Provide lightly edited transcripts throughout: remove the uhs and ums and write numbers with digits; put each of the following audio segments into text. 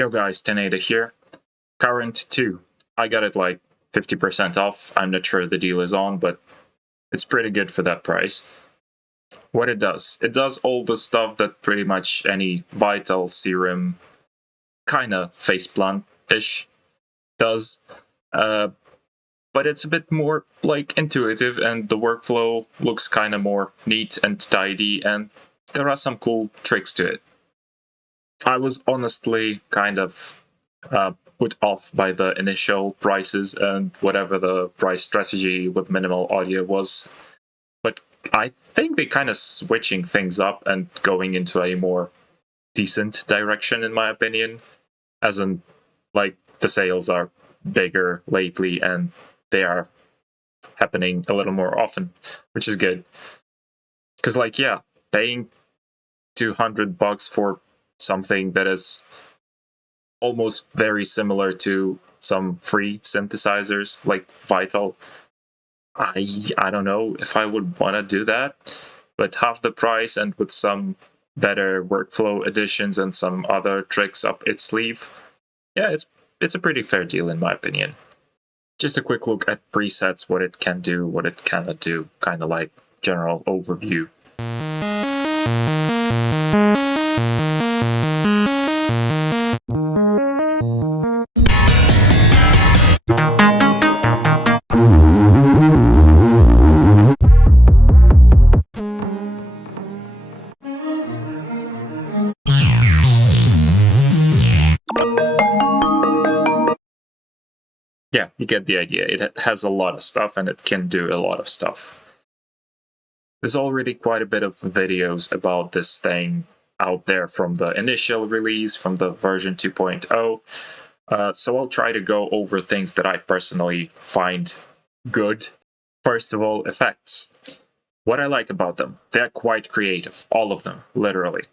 Yo guys, 1080 here. Current 2. I got it like 50% off. I'm not sure the deal is on, but it's pretty good for that price. What it does all the stuff that pretty much any Vital serum kinda faceplant-ish does. But it's a bit more like intuitive, and the workflow looks kinda more neat and tidy, and there are some cool tricks to it. I was honestly kind of put off by the initial prices and whatever the price strategy with minimal audio was. But I think they kind of switching things up and going into a more decent direction, in my opinion. As in, like, the sales are bigger lately and they are happening a little more often, which is good. Because, like, yeah, paying $200 for something that is almost very similar to some free synthesizers like Vital. I don't know if I would want to do that, but half the price and with some better workflow additions and some other tricks up its sleeve, yeah, it's a pretty fair deal in my opinion. Just a quick look at presets, what it can do, what it cannot do, kind of like general overview. Yeah, you get the idea. It has a lot of stuff and it can do a lot of stuff. There's already quite a bit of videos about this thing out there from the initial release, from the version 2.0. So I'll try to go over things that I personally find good. First of all, effects. What I like about them, they're quite creative, all of them, literally.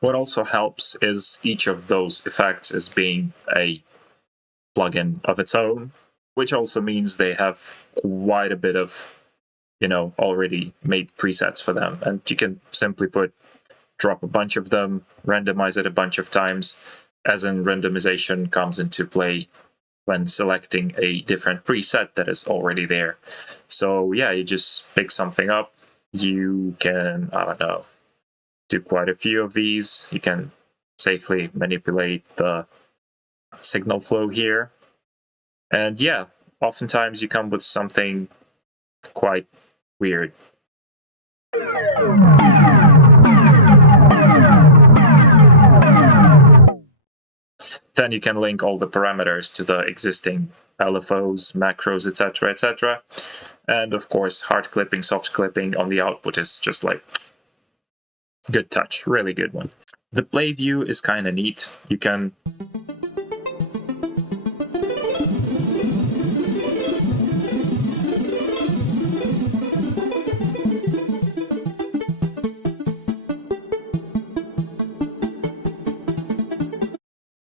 What also helps is each of those effects is being a plugin of its own, which also means they have quite a bit of, already made presets for them. And you can simply drop a bunch of them, randomize it a bunch of times, as in randomization comes into play when selecting a different preset that is already there. So yeah, you just pick something up, you can, I don't know, do quite a few of these. You can safely manipulate the signal flow here. And yeah, oftentimes you come with something quite weird. Then you can link all the parameters to the existing LFOs, macros, etc., etc. And of course, hard clipping, soft clipping on the output is just like good touch, really good one. The play view is kind of neat. You can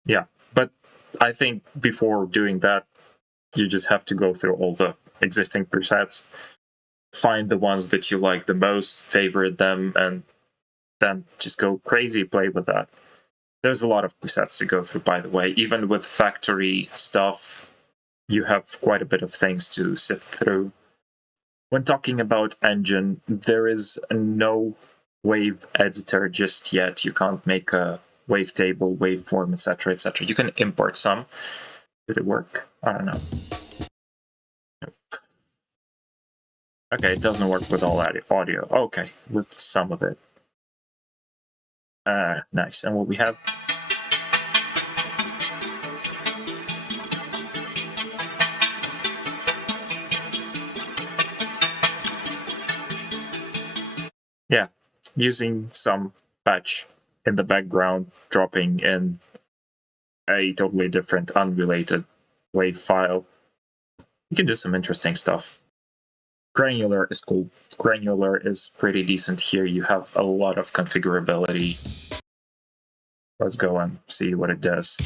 yeah, but I think before doing that, you just have to go through all the existing presets, find the ones that you like the most, favorite them, and then just go crazy, play with that. There's a lot of presets to go through, by the way. Even with factory stuff, you have quite a bit of things to sift through. When talking about engine, there is no wave editor just yet. You can't make a wavetable, waveform, etc., etc. You can import some. Did it work? I don't know. Nope. Okay, it doesn't work with all audio. Okay, with some of it. Nice. And what we have Yeah, using some patch in the background, dropping in a totally different, unrelated wave file. You can do some interesting stuff. Granular is cool. Granular is pretty decent here. You have a lot of configurability. Let's go and see what it does.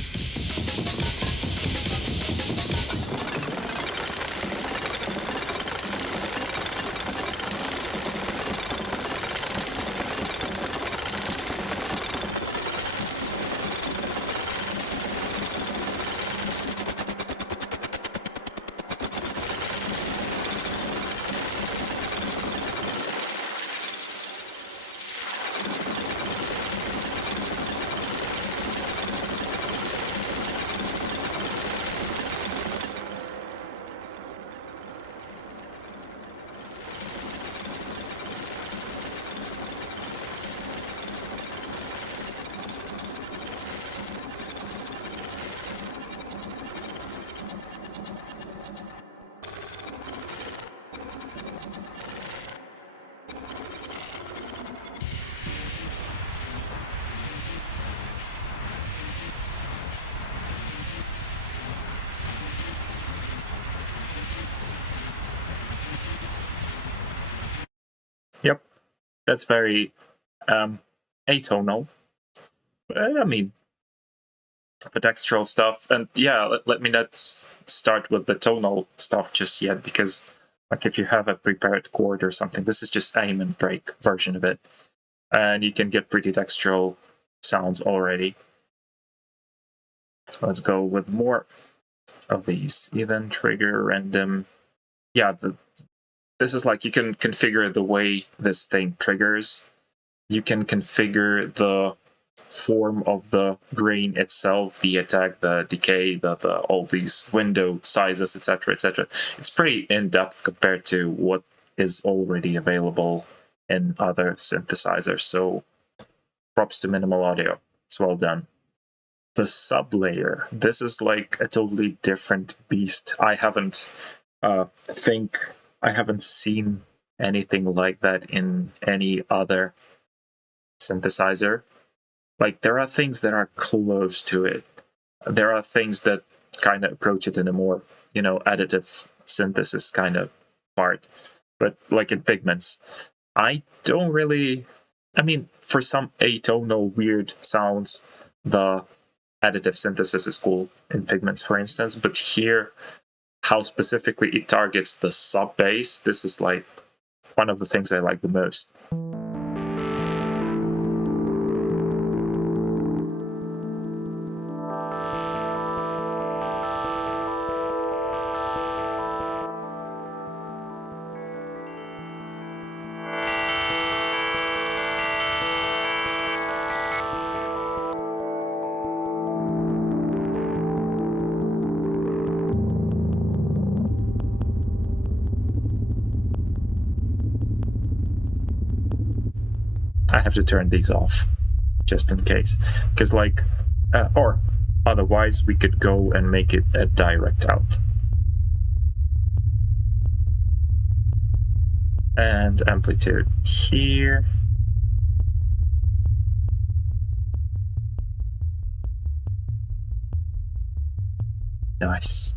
Yep, that's very atonal. But I mean, for textural stuff, and yeah, let me not start with the tonal stuff just yet, because like if you have a prepared chord or something, this is just aim and break version of it, and you can get pretty textural sounds already. Let's go with more of these. Even, trigger, random. Yeah, this is like you can configure the way this thing triggers. You can configure the form of the grain itself, the attack, the decay, the all these window sizes, etc., etc. It's pretty in depth compared to what is already available in other synthesizers. So, props to Minimal Audio. It's well done. The sublayer. This is like a totally different beast. I haven't seen anything like that in any other synthesizer. Like, there are things that are close to it. There are things that kind of approach it in a more, additive synthesis kind of part. But like in Pigments, I don't really. I mean, for some atonal weird sounds, the additive synthesis is cool in Pigments, for instance. But here, how specifically it targets the sub bass, this is like one of the things I like the most. I have to turn these off just in case, because or otherwise we could go and make it a direct out. And amplitude here. Nice.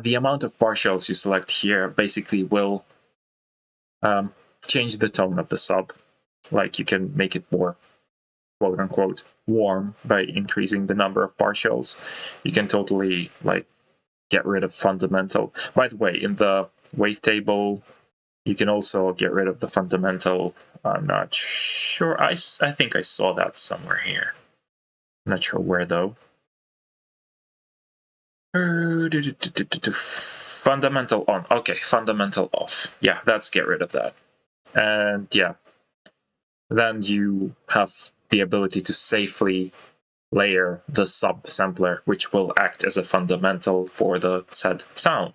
The amount of partials you select here basically will change the tone of the sub. Like, you can make it more quote unquote warm by increasing the number of partials. You can totally get rid of fundamental. By the way, in the wavetable, you can also get rid of the fundamental. I'm not sure. I think I saw that somewhere here. I'm not sure where though. Fundamental on. Okay, fundamental off. Yeah, let's get rid of that. And yeah, then you have the ability to safely layer the sub sampler, which will act as a fundamental for the said sound.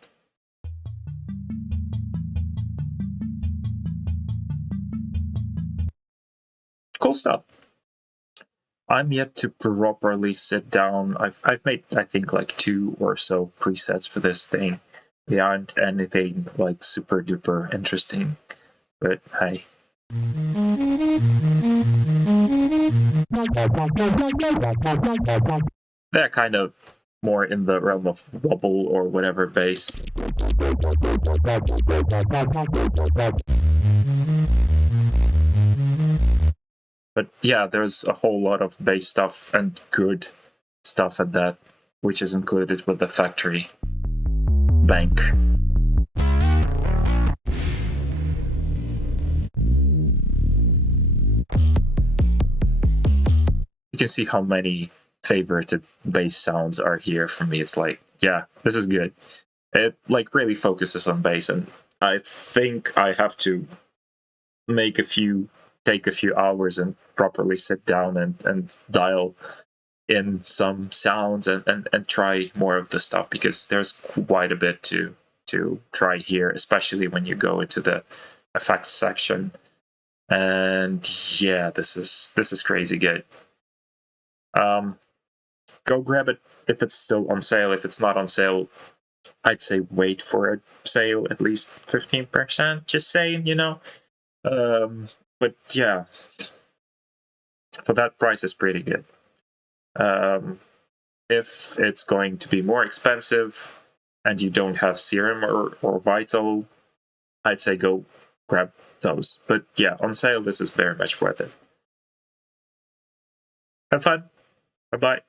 Cool stuff. I'm yet to properly sit down. I've made, I think, like 2 or so presets for this thing. They aren't anything like super duper interesting, but hey. They're kind of more in the realm of wobble or whatever bass. But yeah, there's a whole lot of bass stuff and good stuff at that, which is included with the factory bank. You can see how many favorited bass sounds are here for me. It's like, yeah, this is good. It like really focuses on bass, and I think I have to take a few hours and properly sit down and dial in some sounds and try more of the stuff, because there's quite a bit to try here, especially when you go into the effects section. And yeah, this is crazy good. Go grab it if it's still on sale. If it's not on sale, I'd say wait for a sale, at least 15%. Just saying, you know. But yeah, for that price, is pretty good. If it's going to be more expensive and you don't have Serum or Vital, I'd say go grab those. But yeah, on sale, this is very much worth it. Have fun. Bye bye.